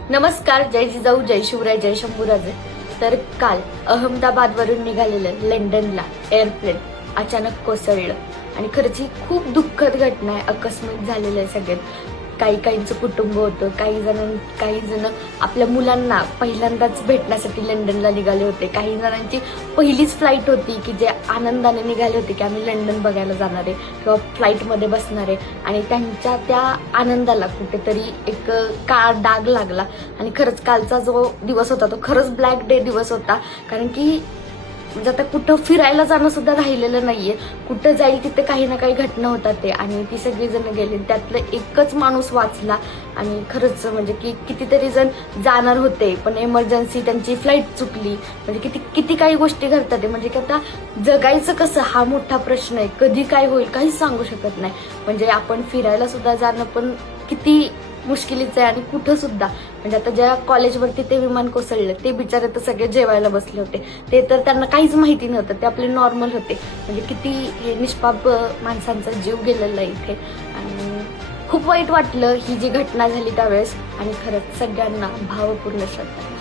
नमस्कार, जय जिजाऊ, जय शिवराय, जय शंभूराजे. तर काल अहमदाबादवरून निघालेलं लंडनला एअरप्लेन अचानक कोसळलं आणि खरंच ही खूप दुःखद घटना आहे. आकस्मिक झालेलं आहे सगळ्यात. काहींचं कुटुंब होतं, काही जण आपल्या मुलांना पहिल्यांदाच भेटण्यासाठी लंडनला निघाले होते. काही जणांची पहिलीच फ्लाईट होती की जे आनंदाने निघाले होते की आम्ही लंडन बघायला जाणार आहे किंवा फ्लाईटमध्ये बसणार आहे. आणि त्यांच्या त्या आनंदाला कुठेतरी एक काळा डाग लागला. आणि खरंच कालचा जो दिवस होता तो खरंच ब्लॅक डे दिवस होता. कारण की म्हणजे आता कुठं फिरायला जाणं सुद्धा राहिलेलं नाहीये. कुठं जाईल तिथे काही ना काही घटना होतात ते. आणि ती सगळी जण गेली, त्यातलं एकच माणूस वाचला. आणि खरंच म्हणजे की कितीतरी जण जाणार होते पण इमर्जन्सी त्यांची फ्लाईट चुकली. म्हणजे किती काही गोष्टी घडतात. म्हणजे की आता जगायचं कसं हा मोठा प्रश्न आहे. कधी काय होईल काहीच सांगू शकत नाही. म्हणजे आपण फिरायला सुद्धा जाणं पण किती मुश्किलीचं आहे. आणि कुठं सुद्धा म्हणजे आता ज्या कॉलेजवरती ते विमान कोसळलं ते बिचारे तर सगळे जेवायला बसले होते. ते तर त्यांना काहीच माहिती नव्हतं, ते आपले नॉर्मल होते. म्हणजे किती हे निष्पाप माणसांचा जीव गेलेला आहे इथे. आणि खूप वाईट वाटलं ही जी घटना झाली त्यावेळेस. आणि खरंच सगळ्यांना भावपूर्ण श्रद्धा.